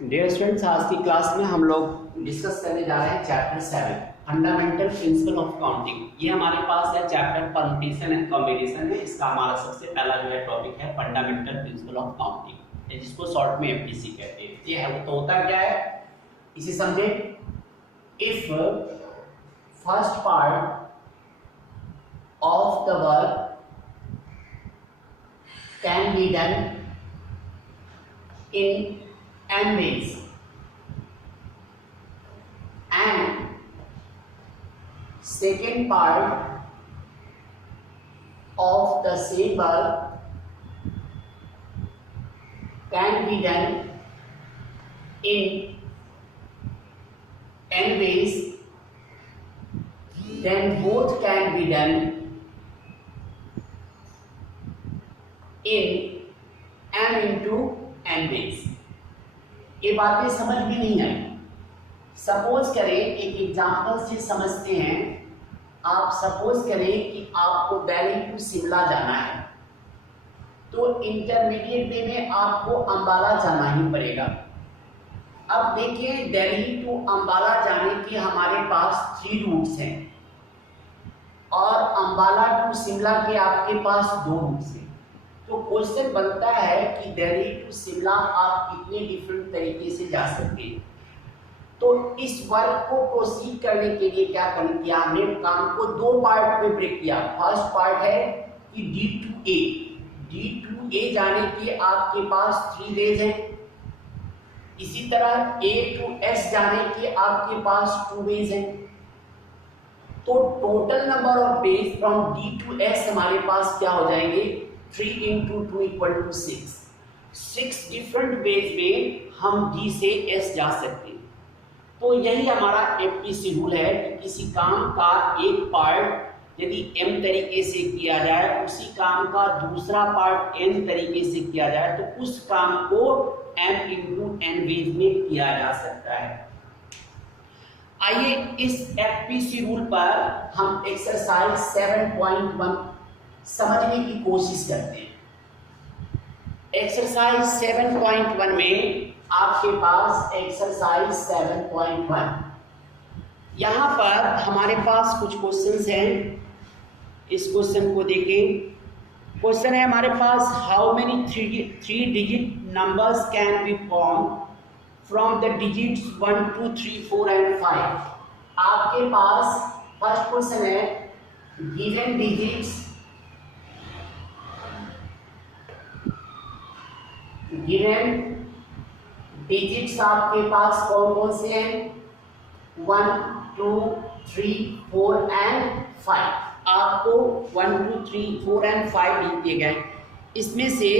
Dear students, आज की class में हम लोग डिस्कस करने जा रहे हैं chapter 7 fundamental principle of counting. ये हमारे पास है चैप्टर परमुटेशन एंड कॉम्बिनेशन है। इसका हमारा सबसे पहला जो है टॉपिक है फंडामेंटल प्रिंसिपल ऑफ काउंटिंग, जिसको शॉर्ट में एफपीसी कहते हैं। ये है तो होता क्या है इसे समझे। If first part of the work can be done in n ways and second part of the same work can be done in n ways, then both can be done in m into n ways। ये बातें समझ में नहीं आई। Suppose करें, एक example से समझते हैं। आप सपोज करें कि आपको दिल्ली टू शिमला जाना है, तो इंटरमीडिएट डे में आपको अंबाला जाना ही पड़ेगा। अब देखिए, दिल्ली टू अंबाला जाने के हमारे पास 3 रूट्स हैं और अंबाला टू शिमला के आपके पास 2 रूट्स हैं। तो क्वेश्चन बनता है कि दिल्ली टू शिमला आप कितने डिफरेंट तरीके से जा सकते हैं। तो इस वर्क को प्रोसीड करने के लिए क्या किया हमने, काम को 2 पार्ट में ब्रेक किया। फर्स्ट पार्ट है कि डी टू ए जाने के आपके पास 3 वेज हैं। इसी तरह ए टू एस जाने के आपके पास 2 वेज हैं। तो total number of ways from D to S हमारे पास क्या हो जाएंगे, 3 into 2 equal to 6। 6 different ways में हम D से S जा सकते हैं। तो यही हमारा एफपीसी रूल है कि किसी काम का एक पार्ट यदि M तरीके से किया जाए, उसी काम का दूसरा पार्ट N तरीके से किया जाए, तो उस काम को M into N वेज में किया जा सकता है। आइए इस एफपीसी रूल पर हम एक्सरसाइज 7.1 समझने की कोशिश करते हैं। एक्सरसाइज 7.1 में आपके पास एक्सरसाइज 7.1 यहाँ पर हमारे पास कुछ क्वेश्चंस हैं। इस क्वेश्चन को देखें। क्वेश्चन है हमारे पास, how many 3 digit numbers can be form from the digits 1 2 3 4 and 5। आपके पास फर्स्ट क्वेश्चन है, गिवन डिजिट्स आपके पास कौन कौन से हैं, 1 2 3 4 एंड 5। आपको 1 2 3 4 एंड 5 लिख दिए गए। इसमें से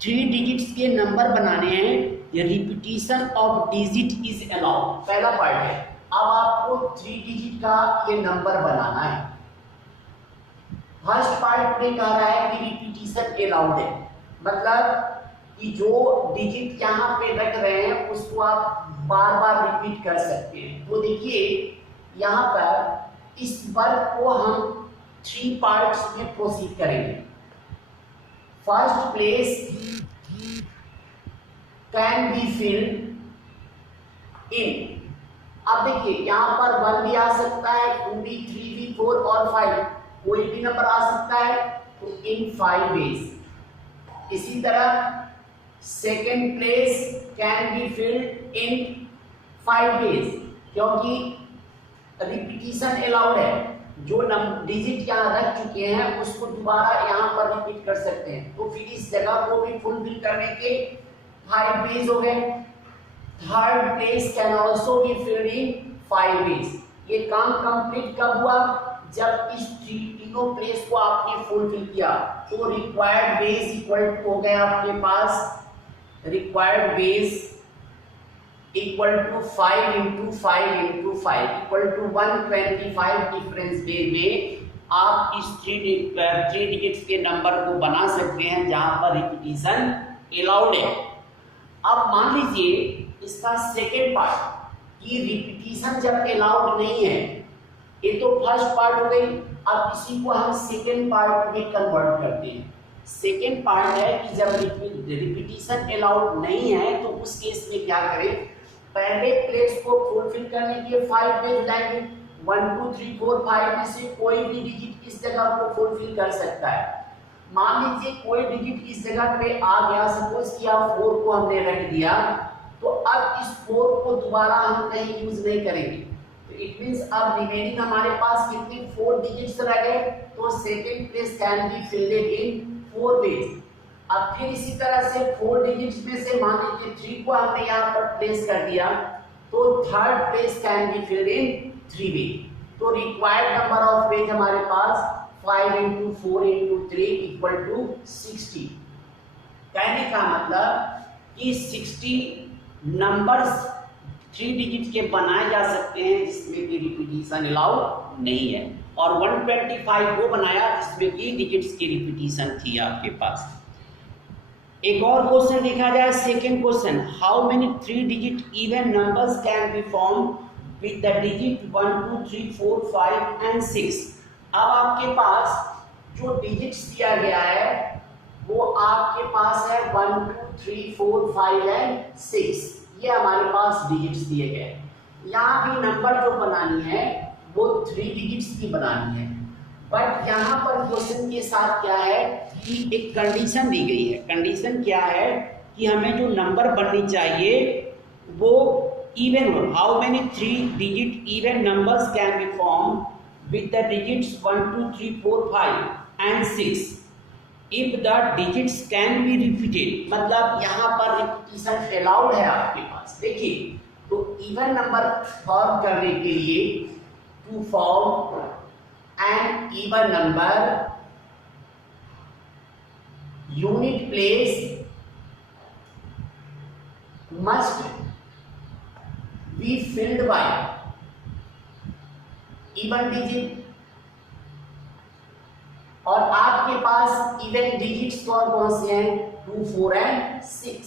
3 डिजिट्स के नंबर बनाने हैं। ये repetition of digit is allowed, पहला पार्ट है। अब आपको 3 डिजिट का ये नंबर बनाना है। फर्स्ट पार्ट में कह रहा है कि रिपीटिशन अलाउड है, मतलब कि जो डिजिट यहाँ पे रख रहे हैं उसको आप बार बार रिपीट कर सकते हैं। तो देखिए यहाँ पर इस वर्क को हम 3 पार्ट्स में प्रोसीड करेंगे। First place can be filled इन। अब देखिए यहाँ पर 1 भी आ सकता है, 2 भी, 3 भी, 4 और 5, कोई भी नंबर आ सकता है। तो इन 5 वेज। इसी तरह second place can be filled in 5 ways, क्योंकि रिपीटिशन अलाउड है। जो डिजिट यहाँ रख चुके हैं उसको दोबारा यहाँ पर रिपीट कर सकते हैं। तो फिर इस जगह को भी फुलफिल करने के 5 वेज हो गए। Third place can also be filled in 5 ways. ये काम कंप्लीट कब हुआ, जब इस तीनों प्लेस को आपने फुलफिल किया। तो रिक्वायर्ड वेज इक्वल टू हो गया आपके पास, required ways equal to 5 into 5 into 5 equal to 125 difference ways में आप इस 3 डिजिट्स के नंबर को बना सकते हैं जहां पर रिपीटिशन अलाउड है। अब मान लीजिए इसका सेकेंड पार्ट कि रिपीटिशन जब अलाउड नहीं है, ये तो फर्स्ट पार्ट हो गई। अब इसी को हम सेकेंड पार्ट में कन्वर्ट करते हैं। सेकेंड पार्ट है कि जब रिपीटिशन अलाउड नहीं है तो उस केस में क्या करें, पहले प्लेस को फुलफिल करने के 5 वेज लाएंगे। 1 2 3 4 5 में से कोई भी डिजिट इस जगह को फुलफिल कर सकता है। मान लीजिए कोई डिजिट इस जगह पे आ गया, सपोज किया 4 को हमने रख दिया, तो अब इस 4 को दोबारा हम कहीं यूज नहीं करेंगे। तो इट मींस अब रिमेनिंग हमारे पास कितने 4 डिजिट्स रह गए, तो second place can be filled in 4 ways. अब फिर इसी तरह से 4 डिजिट्स में से मान लीजिए 3 को हमने यहाँ पर प्लेस कर दिया, तो third place can be filled in 3 ways. तो रिक्वायर्ड नंबर ऑफ वेज हमारे पास 5 × 4 × 3 = 60। कहने का मतलब कि 60 नंबर्स 3 डिजिट के बनाए जा सकते हैं जिसमें कि रिपीटिशन अलाउड नहीं है, और 125 वो बनाया जिसमें कि डिजिट्स की रिपीटिशन थी आपके पास। एक और क्वेश्चन देखा जाए, second question, how many 3 digit even numbers can be form with the digit 1 2 3 4 5 and 6। अब आपके पास जो डिजिट्स दिया गया है वो आपके पास है 1 2 3 4 5 एंड 6, ये हमारे पास डिजिट्स दिए गए। यहाँ भी नंबर जो बनानी है वो 3 डिजिट्स की बनानी है, बट यहाँ पर क्वेश्चन के साथ क्या है कि एक कंडीशन दी गई है। कंडीशन क्या है कि हमें जो नंबर बननी चाहिए वो इवन हो। How many 3 digit even numbers can be form with the digits 1 2 3 4 5 and 6 if the digits can be repeated। मतलब यहाँ पर रिपीटिशन अलाउड है आपके पास। देखिए, तो इवन नंबर फॉर्म करने के लिए to form an even number unit place must be filled by even digit, और आपके पास इवन डिजिट्स कौन कौन से हैं 2 4 एंड 6।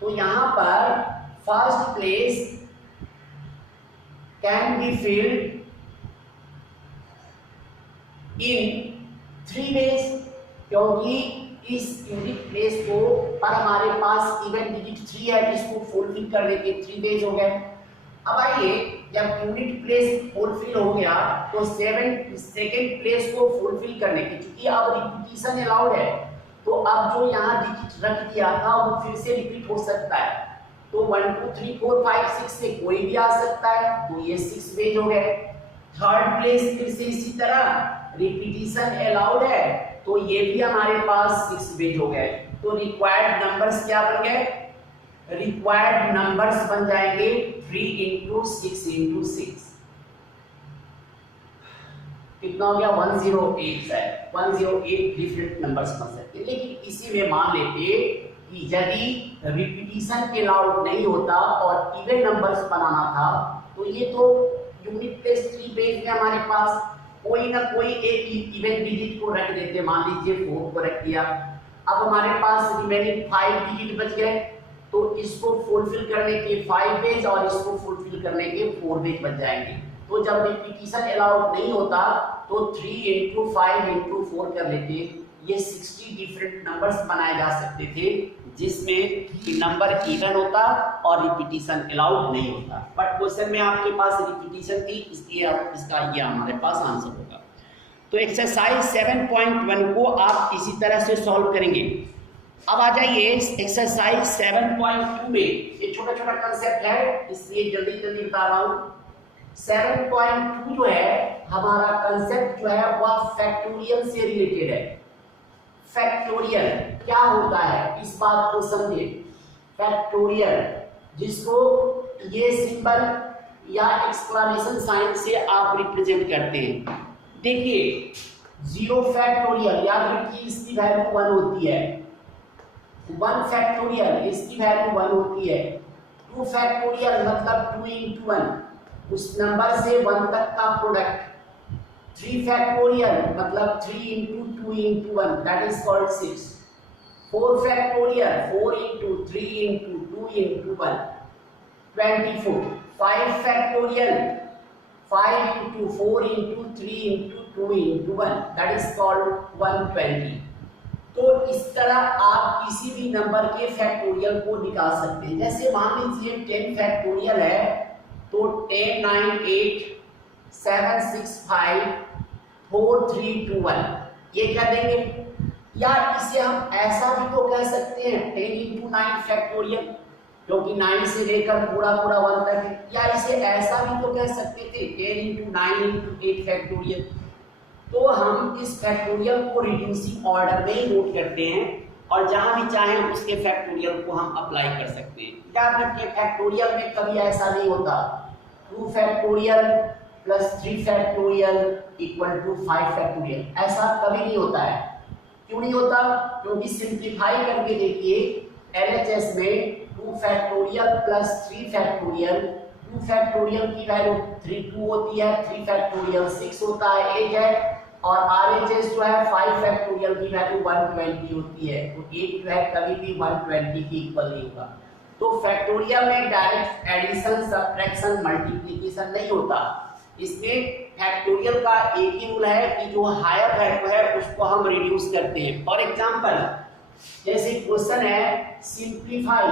तो यहां पर first place can be filled in 3 ways, क्योंकि इस यूनिट प्लेस को पर हमारे पास इवन डिजिट 3 है, इसको फुलफिल करने के 3 वेज हो गए। अब आइए, जब यूनिट प्लेस फुलफिल हो गया तो सेकंड प्लेस को फुलफिल करने की, क्योंकि अब रिपीटिशन अलाउड है, तो अब जो यहाँ डिजिट रख दिया था वो फिर से रिपीट हो सकता है। तो 1 2 3 4 5 6 से कोई भी आ सकता है, तो ये 6 वेज हो गए। थर्ड प्लेस फिर से इसी तरह रिपीटिशन अलाउड है, तो ये भी हमारे पास 6 वेज हो गए। तो रिक्वायर्ड नंबर्स क्या बन गए, रिक्वायर्ड नंबर्स बन जाएंगे 3 × 6 × 6। कितना हो गया 108 है। 108 डिफरेंट नंबर्स बन सकते हैं। लेकिन इसी में मान लेते कि यदि रिपीटिशन अलाउड नहीं होता और इवन नंबर्स बनाना था, तो ये तो यूनिट प्लेस 3 पेज में हमारे पास कोई ना कोई एक इवन डिजिट को रख देते। मान लीजिए 4 को रख दिया, अब हमारे पास रिमेनिंग 5 डिजिट बच गए, तो इसको फुलफिल करने के 5 वेज और इसको फुलफिल करने के 4 वेज बच जाएंगे। तो जब रिपीटिशन अलाउड नहीं होता तो 3 × 5 × 4 कर लेते, ये 60 डिफरेंट नंबर्स बनाए जा सकते थे जिसमें नंबर इवन होता और रिपीटिशन अलाउड नहीं होता। बट क्वेश्चन में आपके पास रिपीटिशन थी, इसलिए इसका ये हमारे पास आंसर होगा। तो एक्सरसाइज 7.1 को आप इसी तरह से सॉल्व करेंगे। अब आ जाइए एक्सरसाइज 7.2 में। ये छोटा छोटा कंसेप्ट है, इसलिए जल्दी जल्दी बता रहा हूं। 7.2 जो है हमारा कंसेप्ट जो है वह फैक्टोरियल से रिलेटेड है। फैक्टोरियल क्या होता है इस बात को समझे। फैक्टोरियल जिसको ये सिंबल या एक्सक्लेमेशन साइन से आप रिप्रेजेंट करते हैं। देखिए 0 फैक्टोरियल याद रखिए इसकी वैल्यू 1 होती है। 1 फैक्टोरियल इसकी वैल्यू 1 होती है। 2 फैक्टोरियल मतलब 2 × 1 उस नंबर से 1 तक का प्रोडक्ट। 3 फैक्टोरियल मतलब 3 × 2 × 1 that is called 6। 4 factorial 4 × 3 × 2 × 1 24। 5 factorial 5 × 4 × 3 × 2 × 1 that is called 120। तो इस तरह आप किसी भी नंबर के फैक्टोरियल को निकाल सकते हैं। जैसे मान लीजिए 10 फैक्टोरियल है, तो 10 9 8 7 6 5 4 3 2 1 ये क्या देंगे। या इसे हम ऐसा भी तो कह सकते हैं 10 into 9 फैक्टोरियल, क्योंकि 9 से लेकर पूरा पूरा 1 तक है। या इसे ऐसा भी तो कह सकते थे 10 into 9 into 8 फैक्टोरियल। तो हम इस फैक्टोरियल को रिड्यूसिंग ऑर्डर में ही नोट करते हैं और जहां भी चाहें उसके फैक्टोरियल को हम अप्लाई कर सकते हैं। याद रखिए फैक्टोरियल में कभी ऐसा नहीं होता 2 factorial plus 3 factorial equal to 5 factorial, ऐसा कभी नहीं होता है। क्यों नहीं होता? क्योंकि सिंप्लीफाई करके देखिए LHS में 2 फैक्टोरियल प्लस 3 फैक्टोरियल, 2 फैक्टोरियल की वैल्यू 2 होती है, 3 फैक्टोरियल 6 होता है, 8 है, और RHS जो है 5 फैक्टोरियल की वैल्यू 120 होती है। तो 8 जो है कभी भी 120 की इक्वल नहीं होगा। तो फैक्टोरियल में डायरेक्ट एडिशन सब्ट्रैक्शन मल्टीप्लिकेशन नहीं होता। इसमें फैक्टोरियल का एक ही रूल है कि जो हायर वैल्यू है उसको हम रिड्यूस करते हैं। फॉर एग्जांपल जैसे क्वेश्चन है सिंप्लीफाई